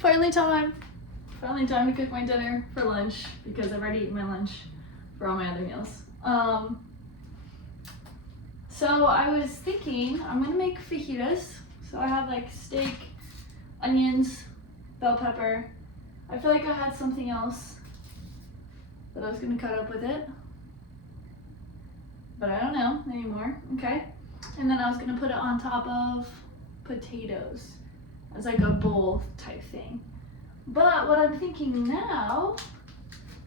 Finally time to cook my dinner for lunch because I've already eaten my lunch for all my other meals. So I was thinking I'm gonna make fajitas. So I have like steak, onions, bell pepper. I feel like I had something else that I was gonna cut up with it, but I don't know anymore. Okay, and then I was gonna put it on top of potatoes as like a bowl type thing. But what I'm thinking now,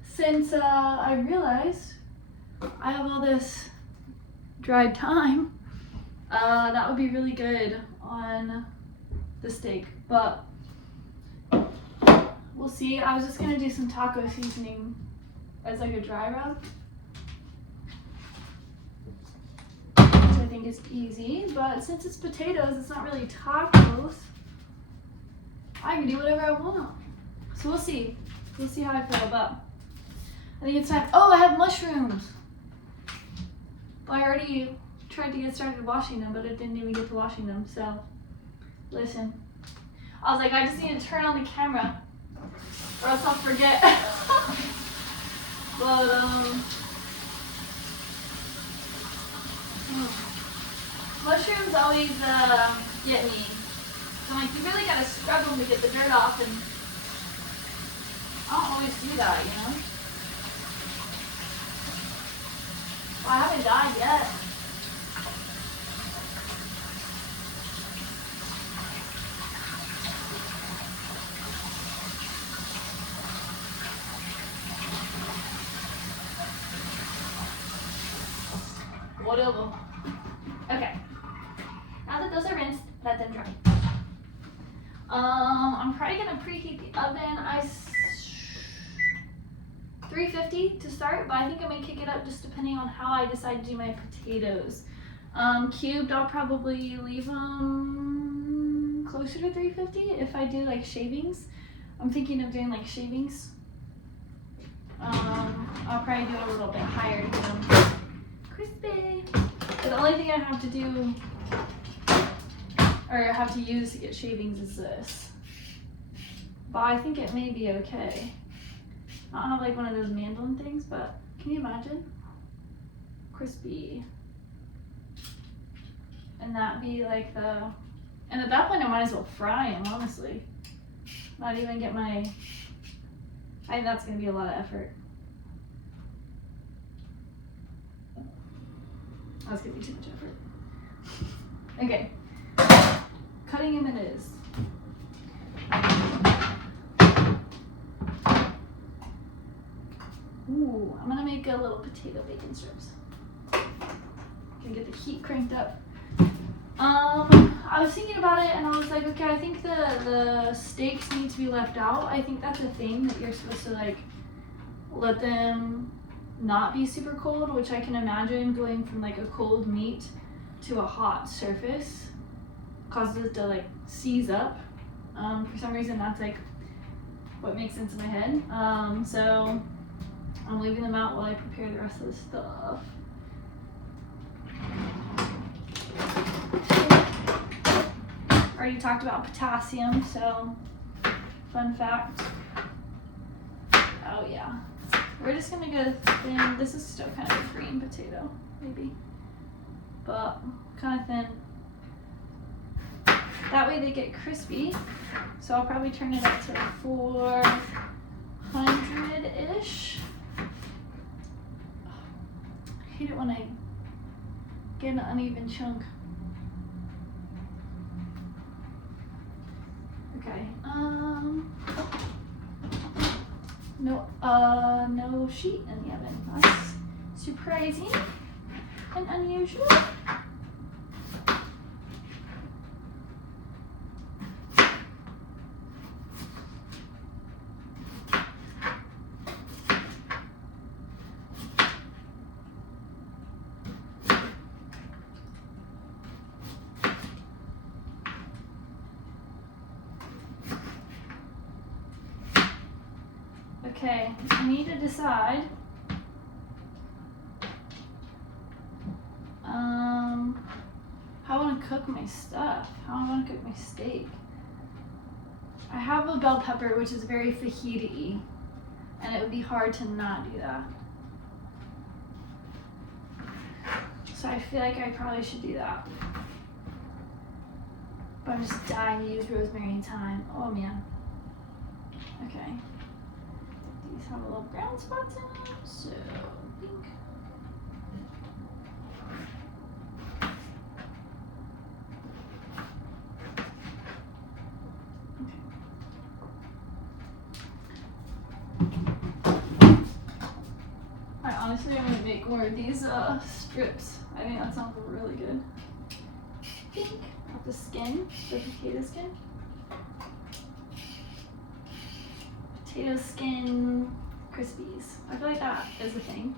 since I realized I have all this dried thyme, that would be really good on the steak, but we'll see. I was just gonna do some taco seasoning as like a dry rub, which I think is easy, but since it's potatoes, it's not really tacos. I can do whatever I want. So we'll see. We'll see how I feel, but I think it's time. Oh, I have mushrooms. I already tried to get started washing them, but it didn't even get to washing them, so listen. I was like, I just need to turn on the camera or else I'll forget. But, mushrooms always get me. So I'm like, you really gotta scrub them to get the dirt off, and I don't always do that, you know? Well, I haven't died yet. Whatever. Okay. Now that those are rinsed, let them dry. I'm probably gonna preheat the oven. 350 to start, but I think I may kick it up just depending on how I decide to do my potatoes. Cubed, I'll probably leave them closer to 350 if I do like shavings. I'm thinking of doing like shavings. I'll probably do it a little bit higher to get them crispy. But the only thing I have to do, or have to use to get shavings, is this. But I think it may be okay. I don't have like one of those mandolin things, but can you imagine? Crispy. And that be like the, and at that point I might as well fry them, honestly. Not even get my, I think that's gonna be a lot of effort. That's gonna be too much effort. Okay, cutting them it is. Ooh, I'm gonna make a little potato bacon strips. Gonna get the heat cranked up. I was thinking about it and I was like, okay, I think the steaks need to be left out. I think that's a thing that you're supposed to like let them not be super cold, which I can imagine going from like a cold meat to a hot surface causes it to like seize up. For some reason that's like what makes sense in my head. So I'm leaving them out while I prepare the rest of the stuff. Already talked about potassium, so fun fact. Oh yeah. We're just gonna go thin. This is still kind of a green potato, maybe. But kind of thin. That way they get crispy. So I'll probably turn it up to 400-ish. I hate it when I get an uneven chunk. Okay, no sheet in the oven. That's surprising and unusual. Okay, I need to decide how I want to cook my stuff, how I want to cook my steak. I have a bell pepper, which is very fajita-y, and it would be hard to not do that. So I feel like I probably should do that. But I'm just dying to use rosemary and thyme. Oh man. Okay. These have a little brown spots in them, so pink. Honestly, I'm gonna make more of these strips. I think that sounds really good. Pink, not the skin, the potato skin. Potato skin crispies. I feel like that is a thing.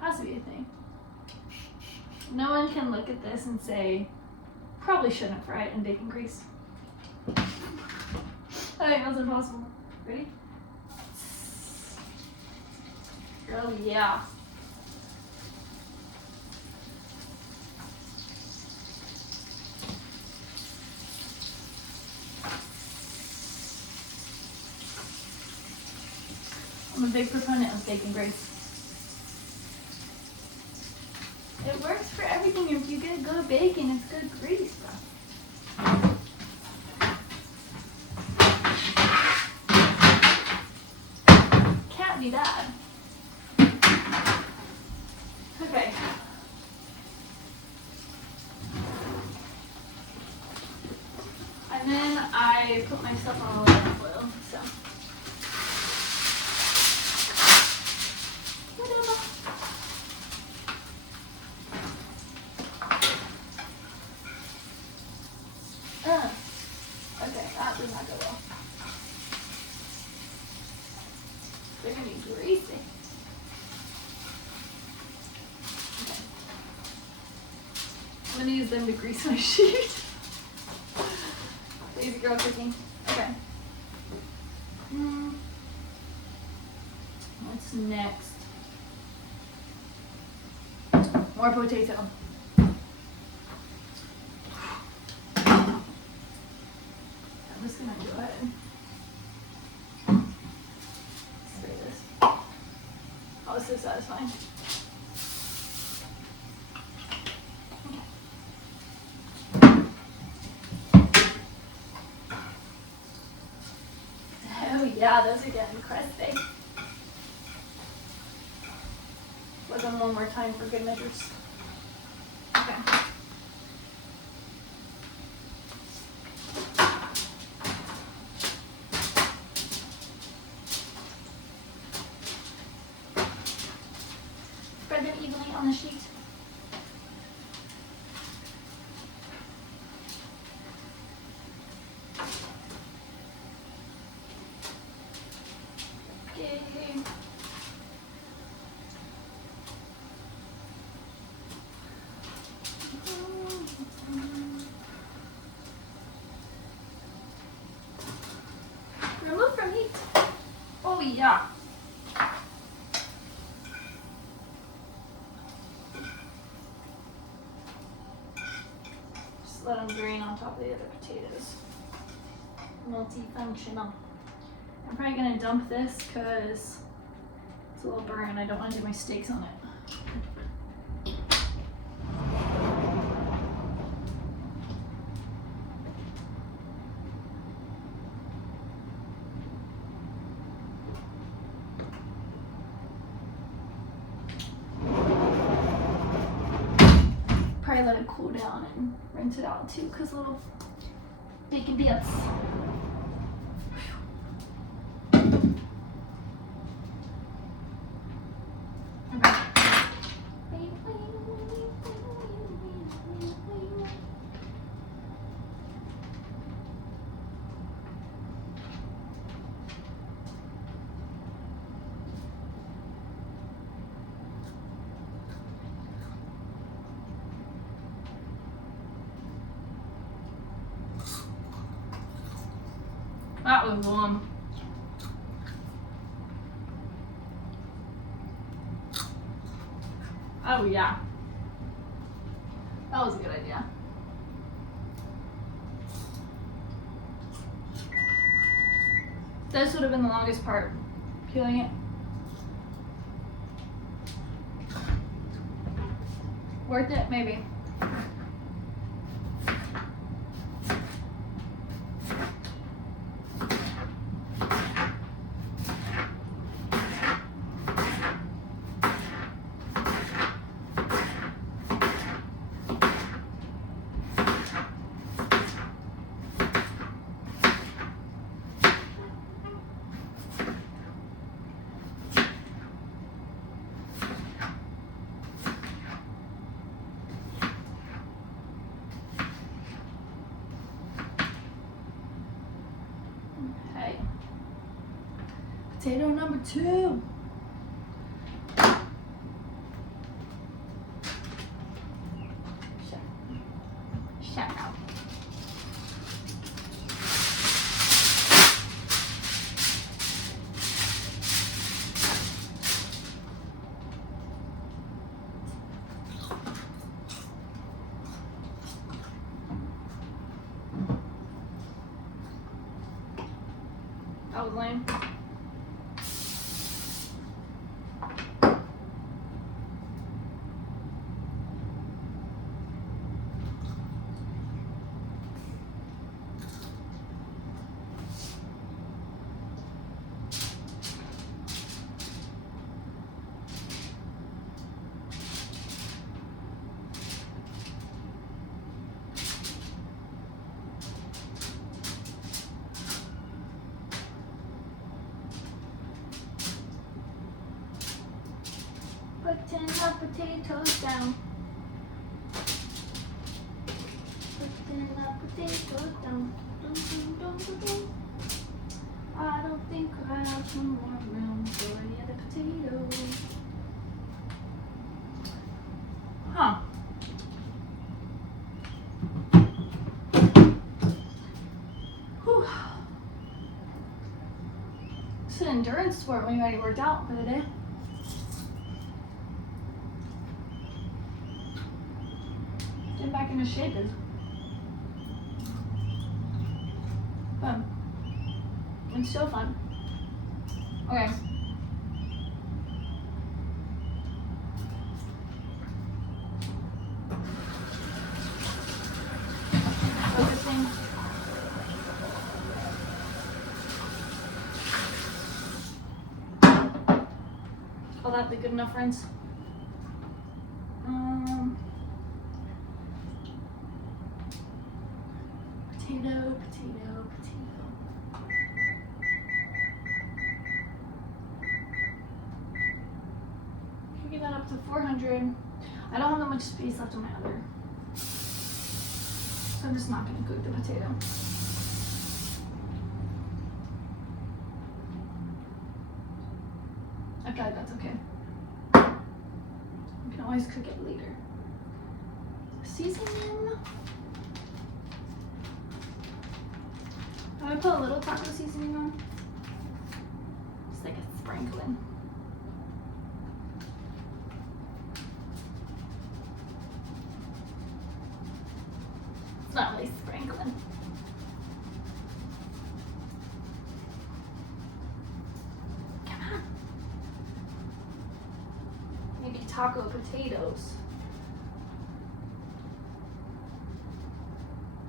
Has to be a thing. No one can look at this and say, probably shouldn't fry it in bacon grease. I think that's impossible. Ready? Oh yeah. I'm a big proponent of bacon grease. It works for everything. If you get good bacon, it's good grease, bro. Can't be bad. Okay. And then I put myself on a lot of oil, so. Whatever. Okay, that did not go well. They're gonna be greasy. I'm gonna use them to grease my sheet. Lazy girl cooking. Okay. What's next? More potato. I'm just gonna go ahead and spray this. Oh, this is satisfying. Yeah, those are getting crispy. Let them one more time for good measures. Okay. Spread them evenly on the sheet. Remove from heat. Oh yeah. Just let them drain on top of the other potatoes. Multifunctional. I'm probably gonna dump this because it's a little burn. I don't want to do my steaks on it. Probably let it cool down and rinse it out too, because little bacon bits. That was warm. Oh yeah. That was a good idea. This would have been the longest part, peeling it. Worth it? Maybe. Okay. Potato number 2. Shout out. That was lame. Putting the potatoes down. Putting the potatoes down. Dum, dum, dum, dum, dum. I don't think I have some more room for any other potatoes. Huh. Whew. It's an endurance sport when you already worked out for the day. Get back into shape is fun. It's so fun. Okay. Focusing. Will that be good enough, friends? Potato, potato, potato. Can we get that up to 400? I don't have that much space left on my other, so I'm just not going to cook the potato. I feel like that's okay. We can always cook it later. Seasoning. I would put a little taco seasoning on. Just like a sprinkling. It's not really sprinkling. Come on. Maybe taco potatoes.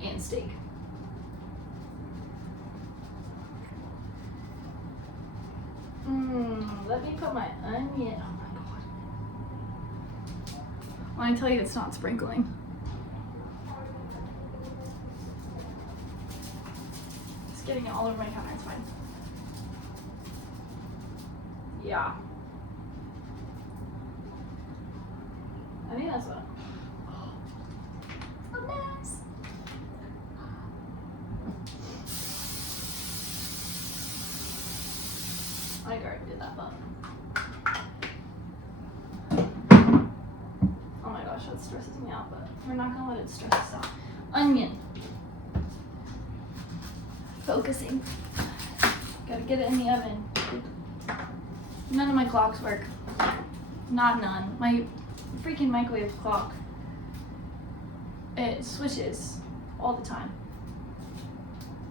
And steak. Let me put my onion. Oh my god. When I tell you it's not sprinkling. It's getting it all over my counter, it's fine. Yeah. I think that's what. Oh, nice. I already did that, but oh my gosh, that stresses me out, but we're not gonna let it stress us out. Onion. Focusing. Gotta get it in the oven. None of my clocks work. Not none. My freaking microwave clock. It switches all the time.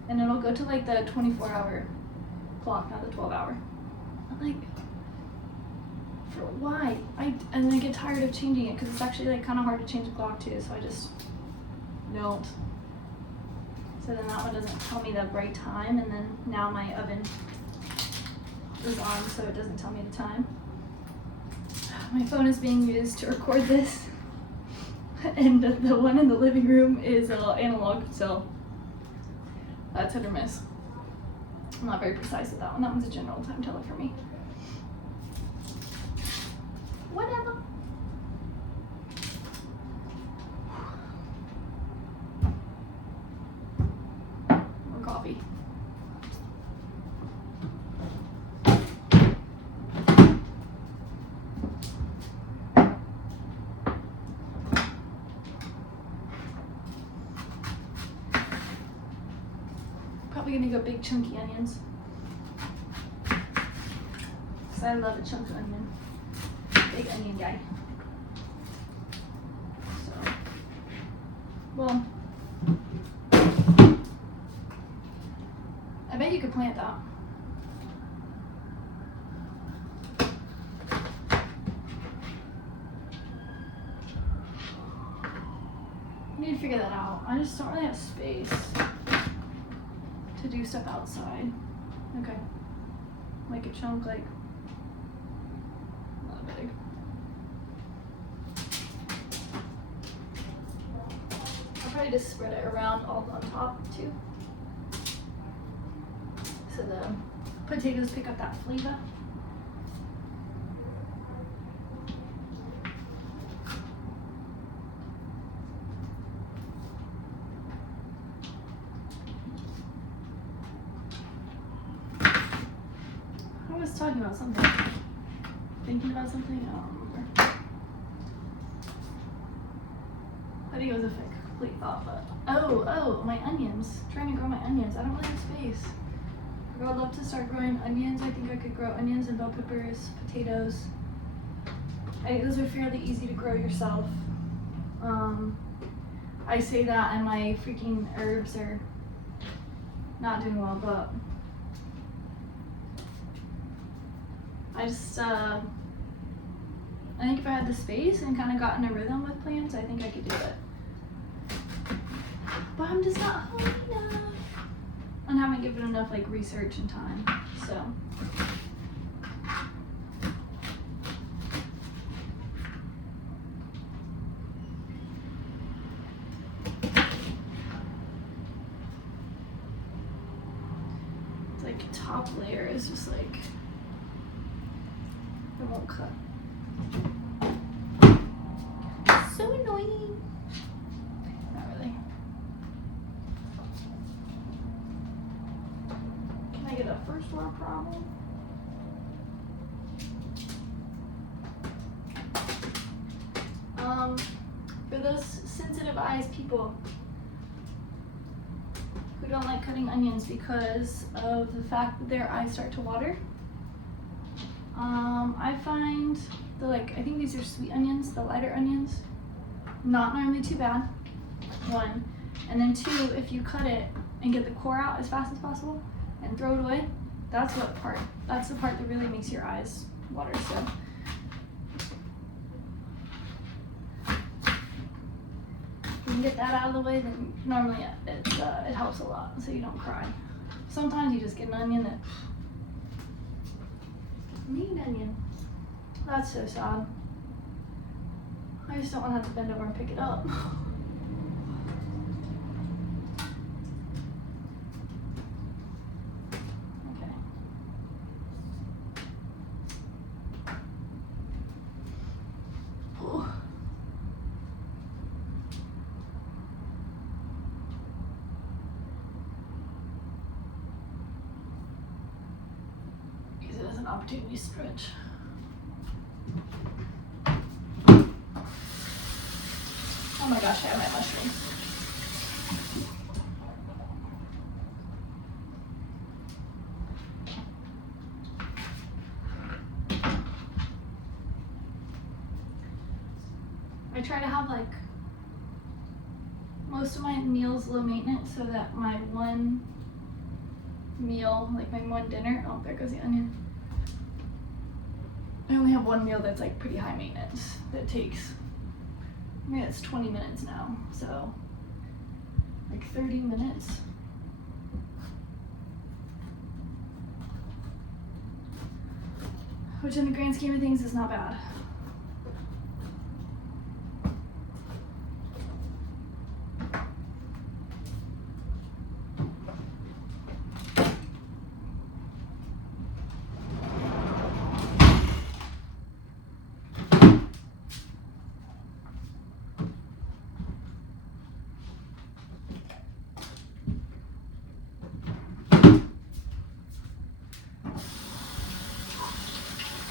And it'll go to like the 24-hour clock, not the 12-hour. I'm like, for why? And I get tired of changing it because it's actually like kind of hard to change the clock too, so I just don't. So then that one doesn't tell me the right time, and then now my oven is on, so it doesn't tell me the time. My phone is being used to record this, and the one in the living room is analog, so that's hit or miss. I'm not very precise with that one. That one's a general time teller for me. Whatever. More coffee. Probably gonna go big chunky onions, because I love a chunk of onion. Big onion guy. So, well, I bet you could plant that. I need to figure that out. I just don't really have space to do stuff outside. Okay. Make a chunk like not big. I'll probably just spread it around all on top too, so the potatoes pick up that flavor. I was talking about something. Thinking about something? I don't remember. I think it was a complete thought, but oh, my onions. I'm trying to grow my onions. I don't really have space. I would love to start growing onions. I think I could grow onions and bell peppers, potatoes. I think those are fairly easy to grow yourself. I say that and my freaking herbs are not doing well, but I just, I think if I had the space and kind of got in a rhythm with plants, I think I could do it. But I'm just not home enough. And haven't given enough like research and time, so. It's like top layer is just like, it won't cut. So annoying. Not really. Can I get a first world problem? For those sensitive eyes people who don't like cutting onions because of the fact that their eyes start to water, I find I think these are sweet onions, the lighter onions, not normally too bad, one. And then two, if you cut it and get the core out as fast as possible and throw it away, that's the part that really makes your eyes water. So if you can get that out of the way, then normally it helps a lot, so you don't cry. Sometimes you just get an onion that need onion. That's so sad. I just don't want to have to bend over and pick it up. Okay. Oh. Use it as an opportunity to stretch. Oh my gosh, I have my mushrooms. I try to have like most of my meals low maintenance so that my one meal, like my one dinner. Oh, there goes the onion. I only have one meal that's like pretty high maintenance. That takes, I mean, it's 20 minutes now, so like 30 minutes. Which in the grand scheme of things is not bad.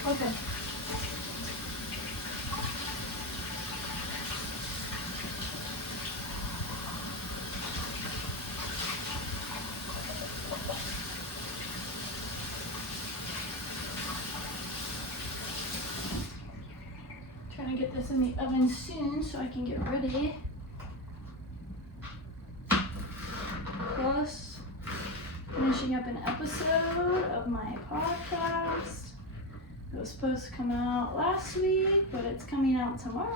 Okay. Trying to get this in the oven soon so I can get ready. Plus, finishing up an episode of my podcast. It was supposed to come out last week, but it's coming out tomorrow.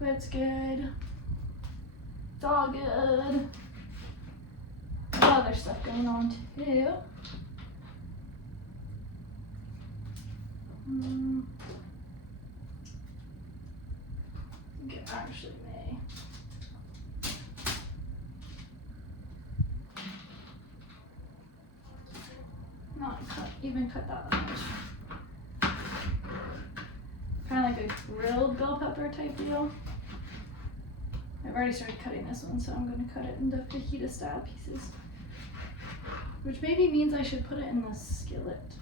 But it's good. It's all good. Other stuff going on too. I think it actually may. Not even cut that much. Kind of like a grilled bell pepper type deal. I've already started cutting this one, so I'm going to cut it into fajita style pieces. Which maybe means I should put it in the skillet.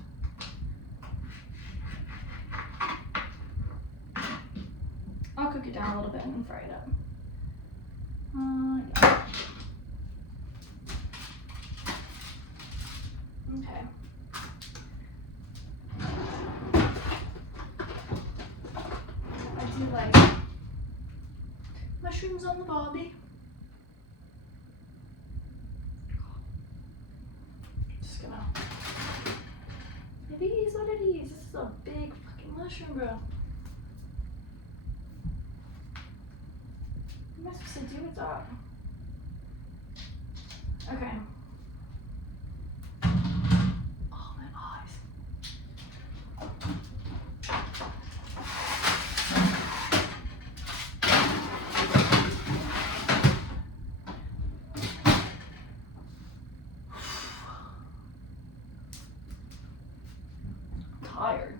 I'll cook it down a little bit and then fry it up. Yeah. Okay. I do like mushrooms on the bobby. Just gonna. It is what it is. This is a big fucking mushroom, bro. What am I supposed to do with that? Okay. Oh, my eyes. Tired.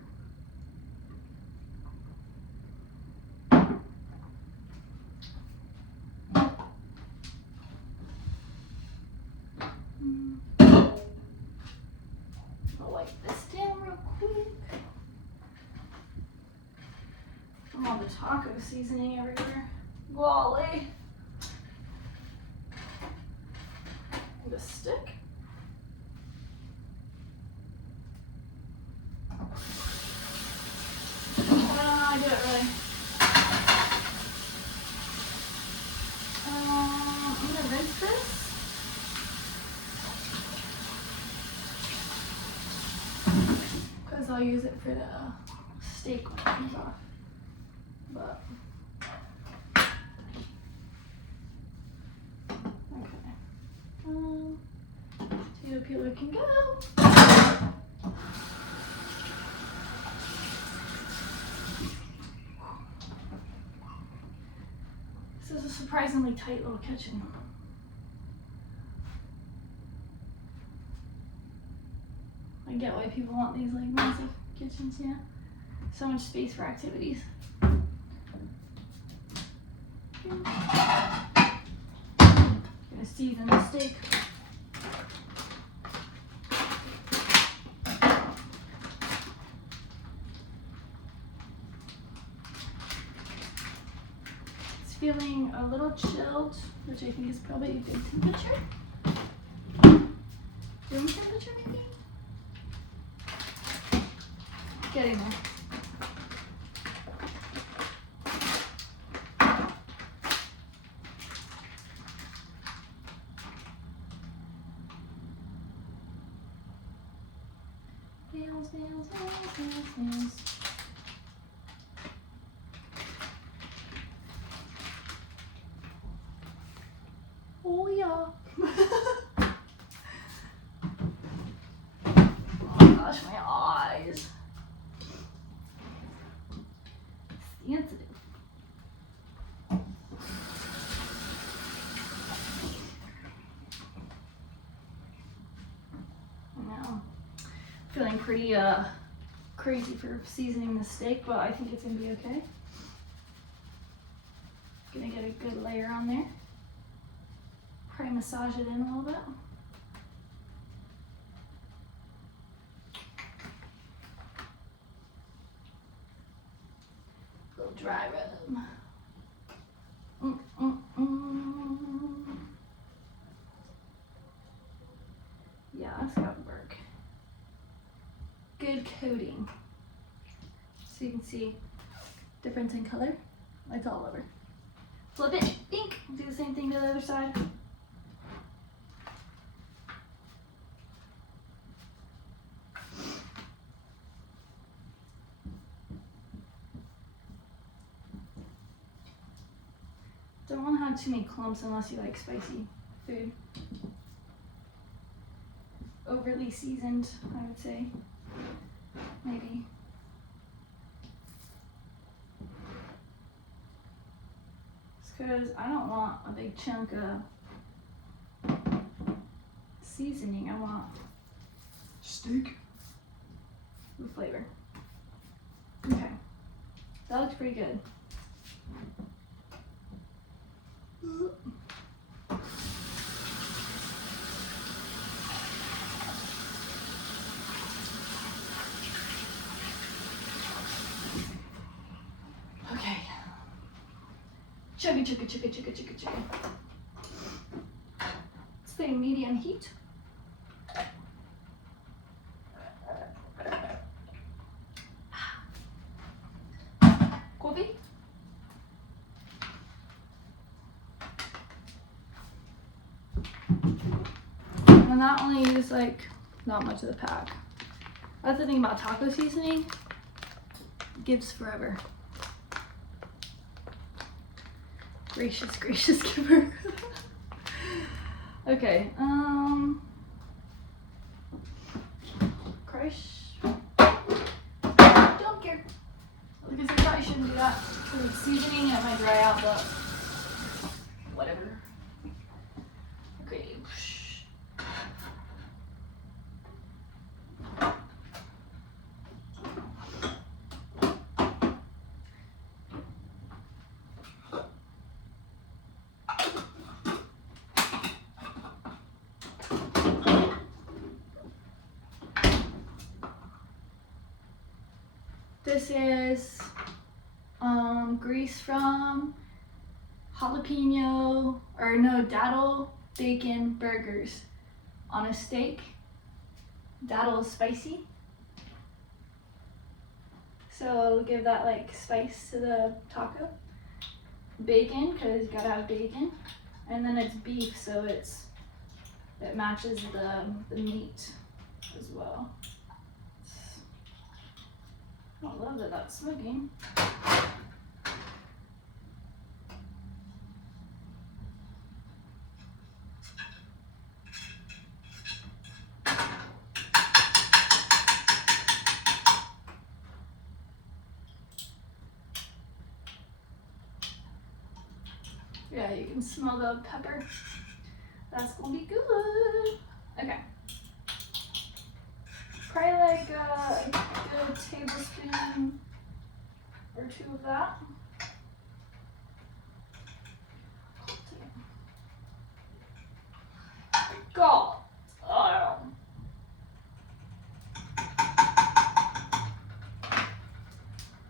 I'll wipe this down real quick. From all the taco seasoning everywhere. Golly. And a stick. I did it right. I'm gonna rinse this. Because I'll use it for the steak when it comes off. But, okay. Potato peeler can go. This is a surprisingly tight little kitchen. I get why people want these like massive kitchens, yeah. So much space for activities. Gonna season the steak. Feeling a little chilled, which I think is probably a good temperature. Room temperature, maybe? Getting there. yes. Oh yeah. Oh my gosh, my eyes. Sensitive. Now, feeling pretty crazy for seasoning the steak, but I think it's gonna be okay. Gonna get a good layer on there. Probably massage it in a little bit. A little dry rub. Yeah, that's gotta work. Good coating. So you can see difference in color. It's all over. Flip it, ink. Do the same thing to the other side. Don't want to have too many clumps unless you like spicy food. Overly seasoned, I would say. Maybe. It's because I don't want a big chunk of seasoning. I want steak with flavor. Okay. That looks pretty good. Okay. Chugga chugga chugga chugga chugga chugga. Stay medium heat. Coffee. And that only use like not much of the pack. That's the thing about taco seasoning. It gives forever. Gracious, gracious giver. Okay, crush. Don't care. Because I probably shouldn't do that. For the seasoning, it might dry out, but whatever. Okay. This is grease from daddle bacon burgers on a steak. Daddle is spicy, so give that like spice to the taco. Bacon, because you gotta have bacon, and then it's beef, so it matches the meat as well. I love that that's smoking. Yeah, you can smell the pepper. That's gonna be good. Okay. Probably like a good tablespoon or two of that. God.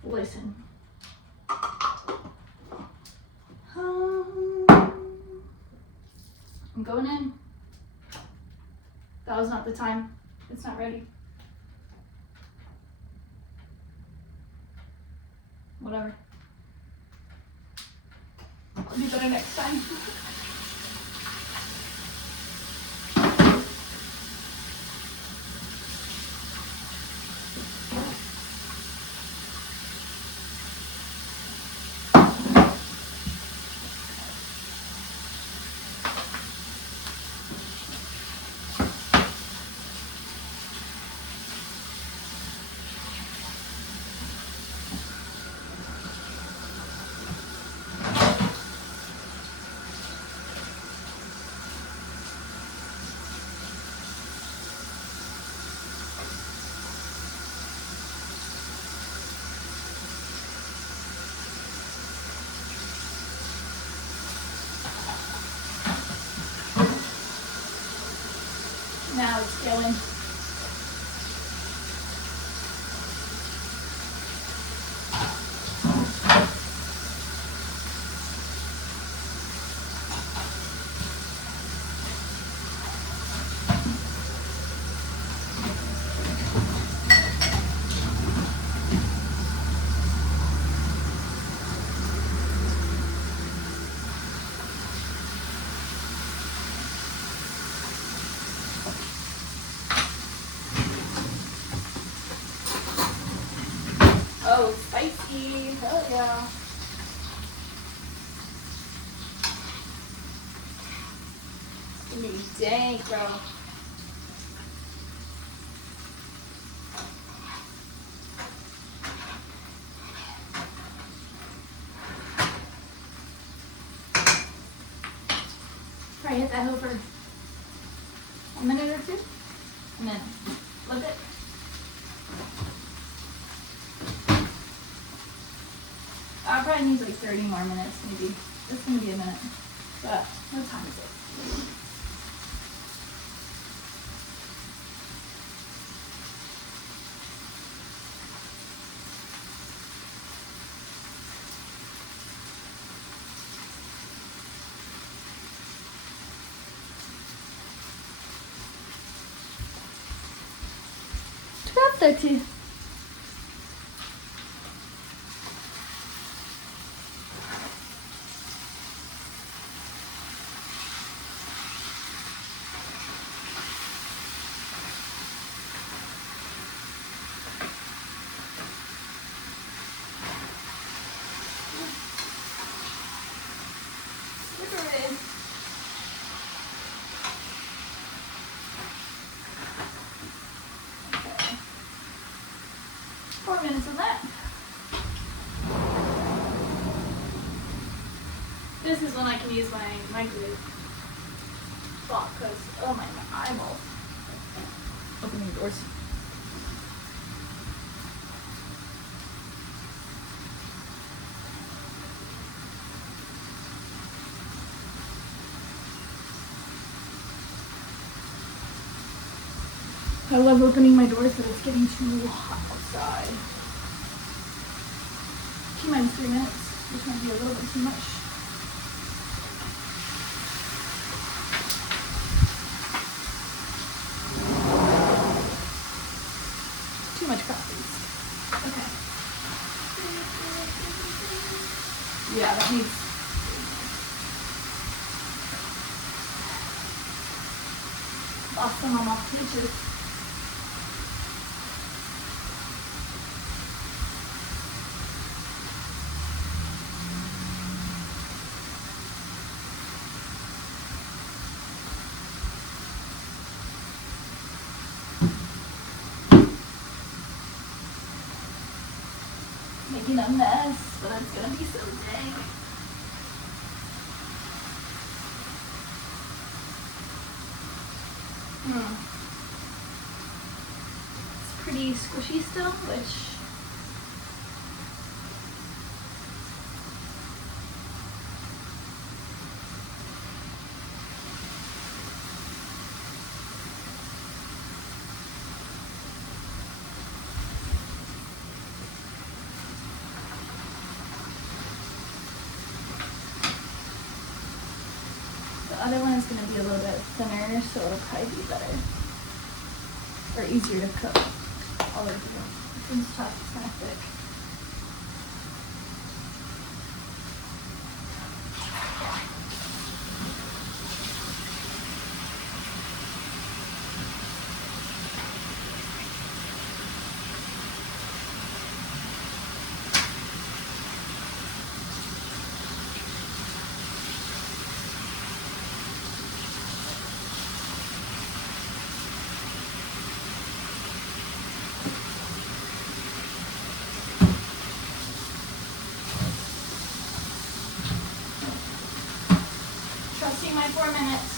Listen. I'm going in. That was not the time. It's not ready. Whatever. I'll do better next time. going. Oh, spicy. Hell yeah. It's gonna be dank, bro. Probably hit that over a minute or two, and then flip it. I probably need like 30 more minutes, maybe. It's gonna be a minute. But what time is it? It's about 13. Literally. 4 minutes on that. This is when I can use my microwave clock because, oh my eyeballs. Opening doors. I love opening my doors, but it's getting too hot outside. T-minus 3 minutes, which might be a little bit too much. Too much coffee. Okay. Yeah, that needs. Lost some on my peaches. Making a mess, but it's gonna be so dang. It's pretty squishy still, which the other one is going to be a little bit thinner, so it'll probably be better or easier to cook. All of them. This one's tough, it's kind of thick. Trusting my 4 minutes.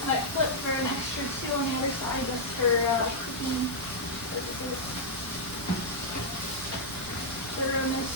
I might flip for an extra 2 on the other side just for cooking purposes. Thoroughness.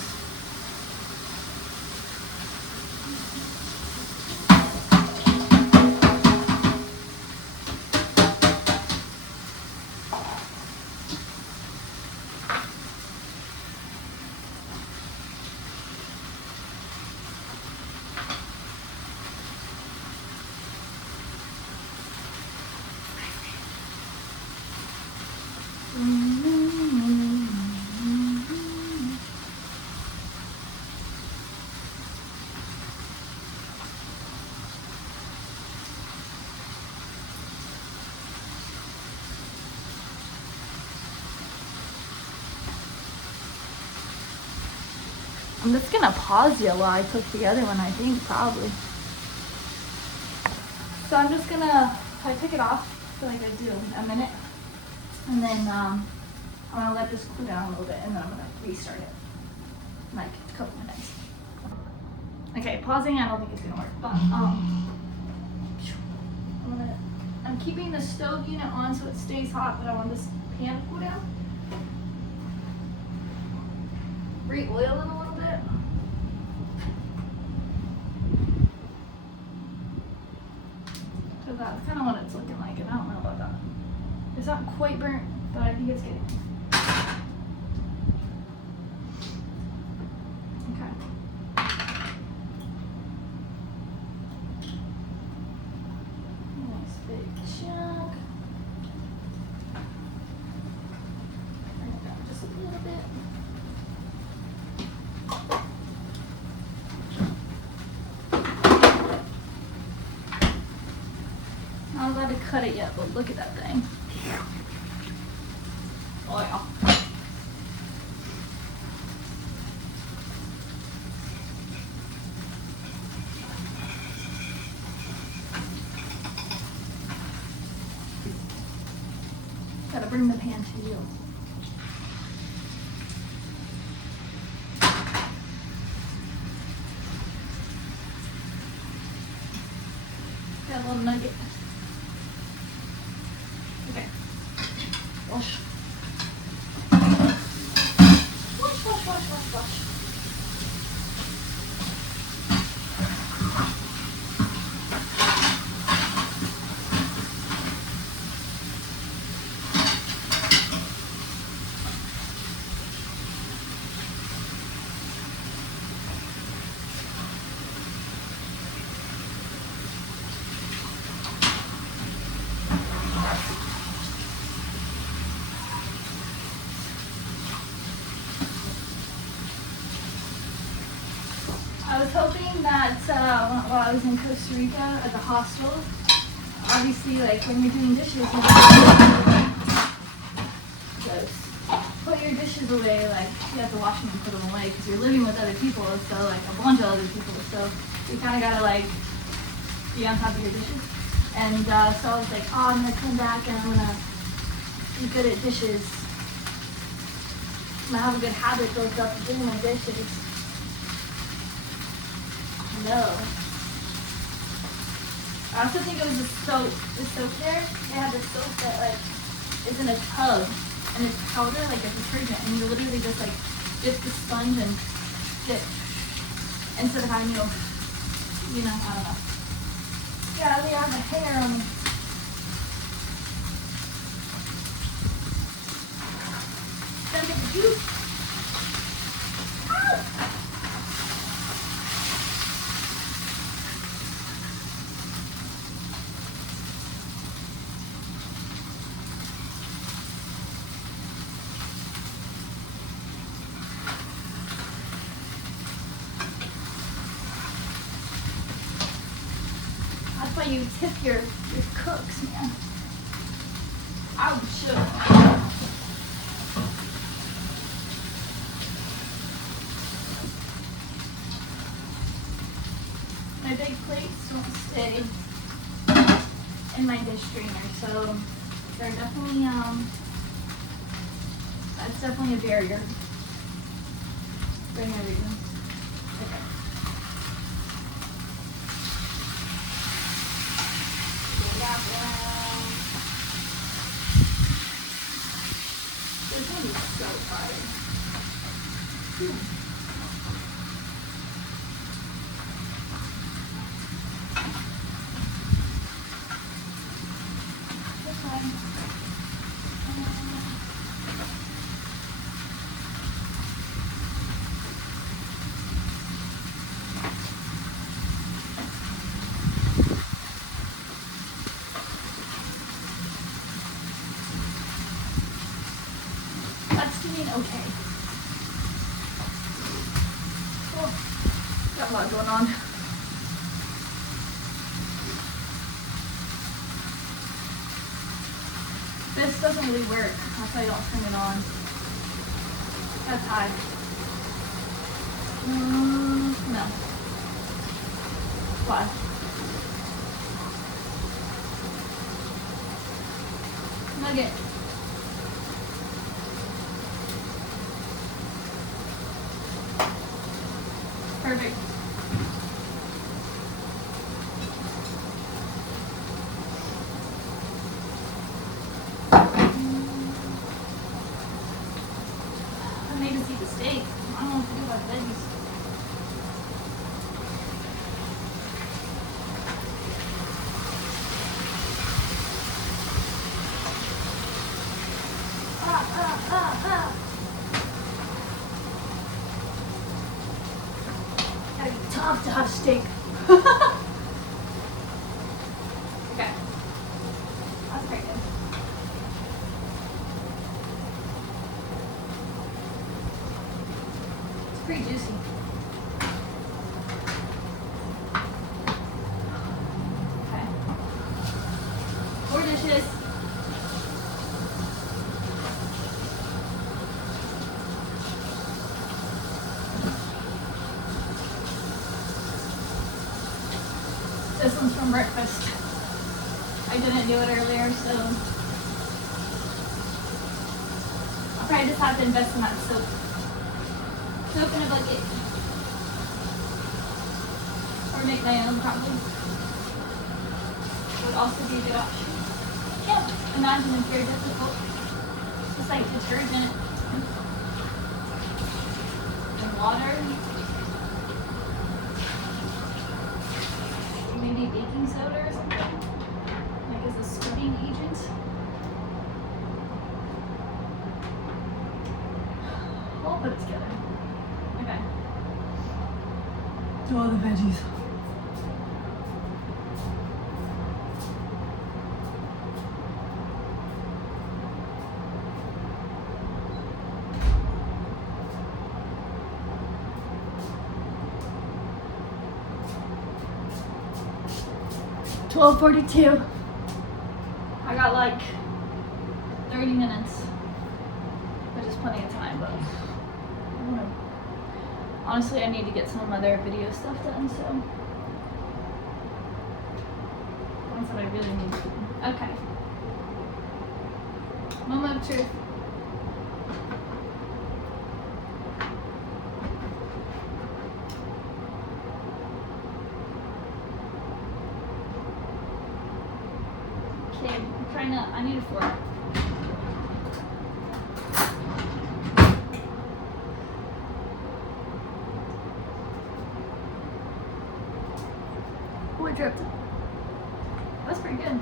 I'm just gonna pause you while I cook the other one, I think, probably. So I'm just gonna take it off for like I do a minute. And then I'm gonna let this cool down a little bit and then I'm gonna restart it. Like a couple minutes. Okay, pausing, I don't think it's gonna work, but I'm keeping the stove unit on so it stays hot, but I want this pan to cool down. Re-oil it a little bit. So that's kind of what it's looking like, and I don't know about that. It's not quite burnt, but I think it's getting. I'm not allowed to cut it yet, but look at that thing. Oh yeah. Gotta bring the pan to you. Got a little nugget. Okay. Wash. Wash, wash, wash, wash, wash. I was hoping that while I was in Costa Rica at the hostel, obviously, like when you're doing dishes, you just put your dishes away. Like you have to wash them and put them away because you're living with other people, so like a bunch of other people. So you kind of gotta like be on top of your dishes. And so I was like, oh, I'm gonna come back and I'm gonna be good at dishes. I'm gonna have a good habit built up of doing my dishes. No. I also think it was the soap there. They had the soap that like is in a tub and it's powder like a detergent and you literally just like dip the sponge and dip instead of having I don't know. Yeah, we have the hair on me. Gotta get the juice. Ow! That's why you tip your cooks, man. Ouch. My big plates don't stay in my dish strainer, so they're definitely that's definitely a barrier for any reason. Okay. This one is so hard. Okay. Oh, got a lot going on. This doesn't really work. That's why I don't turn it on. That's high. No. Why? Nugget. Perfect. I need to see the steak. I don't know what to do about the veggies. Gotta be tough to have steak. Okay. That's pretty good. It's pretty juicy. Okay. 4 dishes. This one's from breakfast. I didn't do it earlier, so I'll probably just have to invest in that soap. Soap in a bucket. Or make my own probably. Would also be a good option. Can't imagine it's very difficult. Just like detergent and water. Maybe baking soda or something, like as a scrubbing agent. We'll put it together. Okay. Do all the veggies. $12:42. I got like 30 minutes, which is plenty of time, but honestly I need to get some other video stuff done, so that's what I really need to do. Okay. Moment of truth. Okay, I'm trying to, I need a fork. Oh, it dripped. That's pretty good.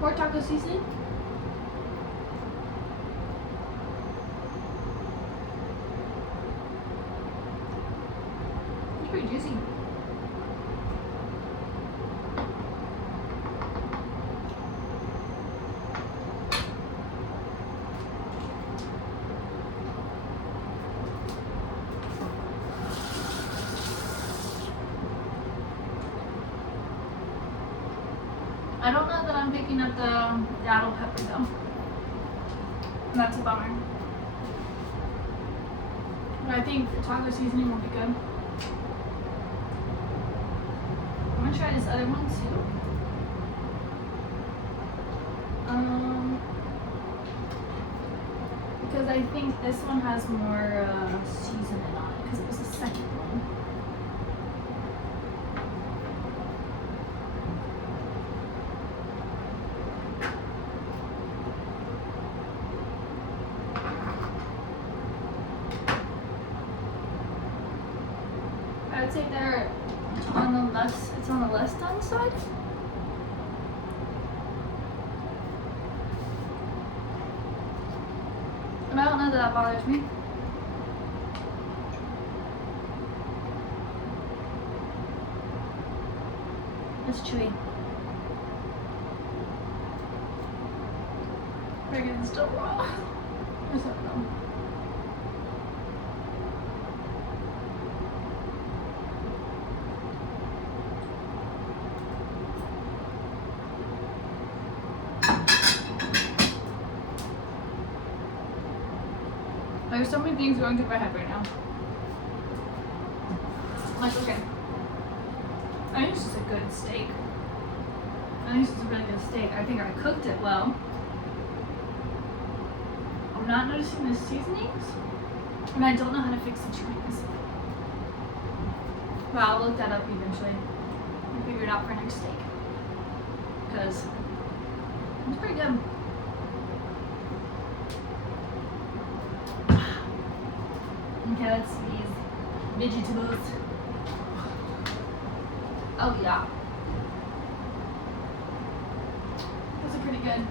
More taco seasoning. It's pretty juicy. I don't know that I'm picking up the dado pepper though. And that's a bummer. But I think the taco seasoning will be good. I'm gonna try this other one too. Because I think this one has more seasoning on it because it was the second one. I would say they're on the left, it's on the left hand side. And I don't know that that bothers me. It's chewy. Maybe it's still raw. I don't know. things going through my head right now. I'm like, okay. I think this is a good steak. I think this is a really good steak. I think I cooked it well. I'm not noticing the seasonings, and I don't know how to fix the trimmings. But I'll look that up eventually and figure it out for next steak. Because it's pretty good. Okay, let's see these vegetables. Oh yeah. Those are pretty good.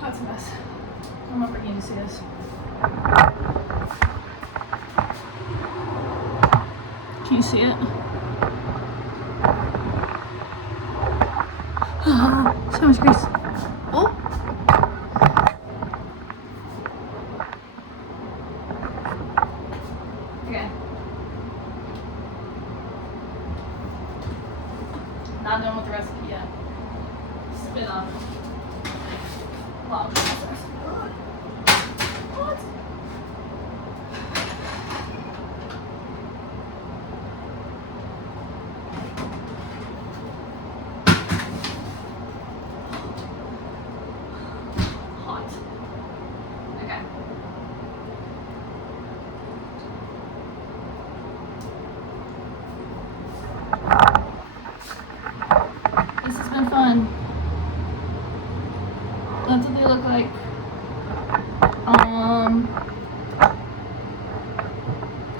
Hot's a mess. I'm not bringing you to see this. Can you see it? So much grease. Oh! Okay. Not done with the recipe yet. Spit on it. Long process. What? Hot. Okay. This has been fun. That's what they look like.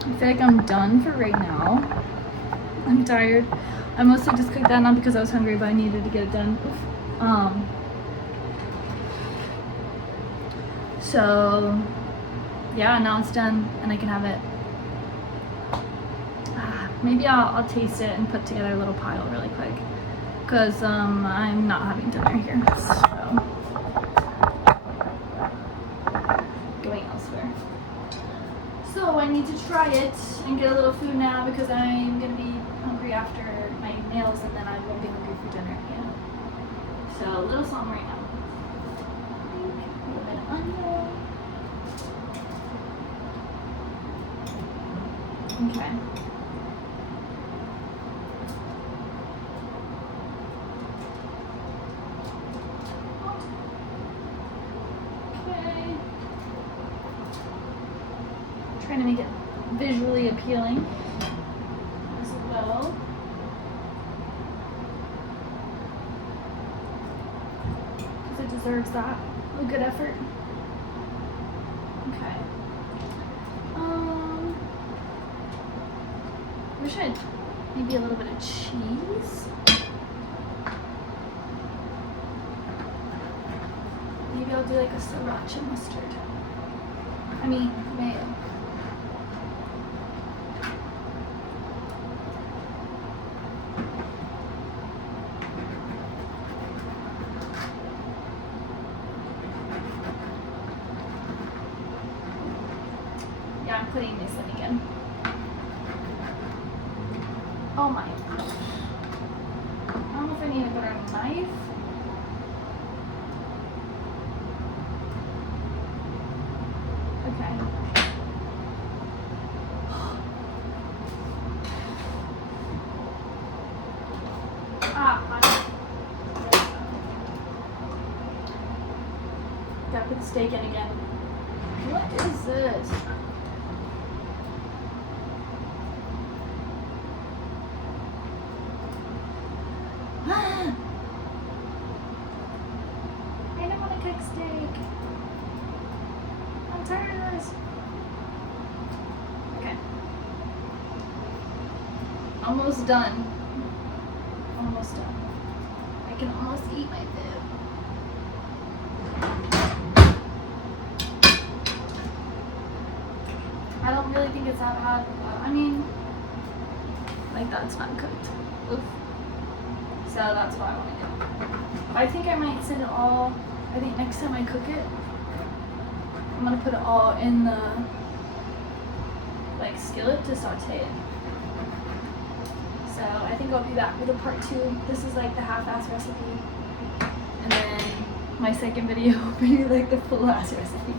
I feel like I'm done for right now. I'm tired. I mostly just cooked that not because I was hungry, but I needed to get it done. So yeah, now it's done and I can have it. Maybe I'll taste it and put together a little pile really quick, because I'm not having dinner here, so going elsewhere. So I need to try it and get a little food now, because I'm gonna be hungry after my meals, and then I won't be hungry for dinner. Yeah. So a little something right now. A little bit of onion. Okay. Trying to make it visually appealing as well. Because it deserves that. A good effort. Okay. Wish I had maybe a little bit of cheese. Maybe I'll do like a sriracha mustard. I mean, mayo. Yeah, I'm putting this in again. Oh my. I don't know if I need a better knife. Okay. Gotta put the steak in again. What is this? I don't want to cook steak. I'm tired of this. Okay. Almost done. Almost done. I can almost eat my food. I don't really think it's that bad. I mean, like, that's not cooked. Oof. So that's what I want to do. I think I might send it all. I think next time I cook it, I'm gonna put it all in the like skillet to saute it. So So I think I'll be back with a part 2. This is like the half-ass recipe. And then my second video will be like the full-ass recipe.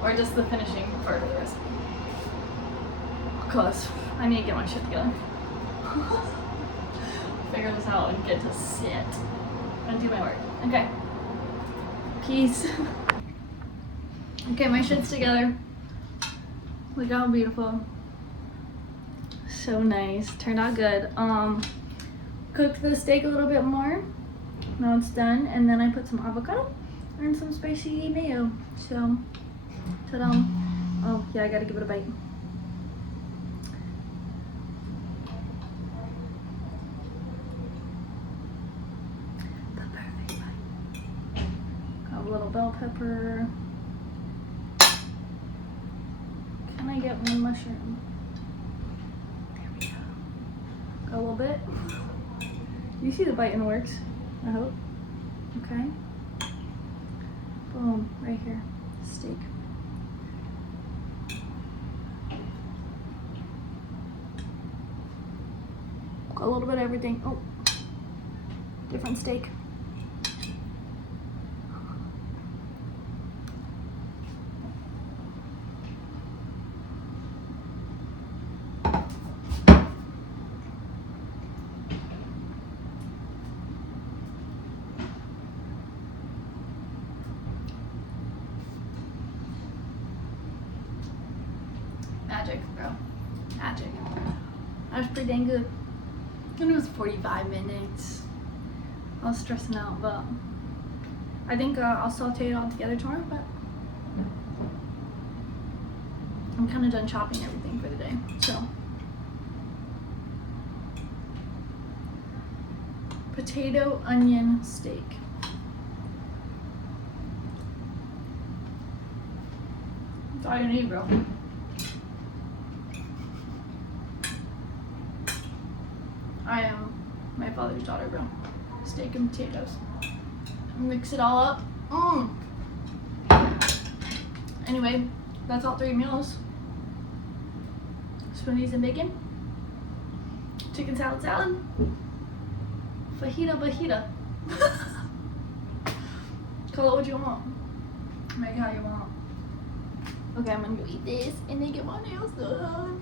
Or just the finishing part of the recipe. Because I need to get my shit together. Figure this out and get to sit and do my work. Okay. Peace. Okay, my shit's together. Look how beautiful. So nice. Turned out good. Cooked the steak a little bit more. Now it's done. And then I put some avocado and some spicy mayo. So, ta-da. Oh, yeah, I gotta give it a bite. The perfect bite. Got a little bell pepper. Can I get one mushroom? There we go. Got a little bit. You see the bite in the works, I hope. Okay. Boom, right here. Steak. Got a little bit of everything. Oh, different steak. Magic, bro. Magic. That was pretty dang good. And it was 45 minutes. I was stressing out, but I think I'll saute it all together tomorrow, but I'm kind of done chopping everything for the day, so. Potato onion steak. That's all you need, bro. I am my father's daughter, bro. Steak and potatoes. Mix it all up. Anyway, that's all 3 meals. Smoothies and bacon. Chicken salad. Fajita. Call it what you want. Make it how you want. Okay, I'm gonna go eat this and then get my nails done.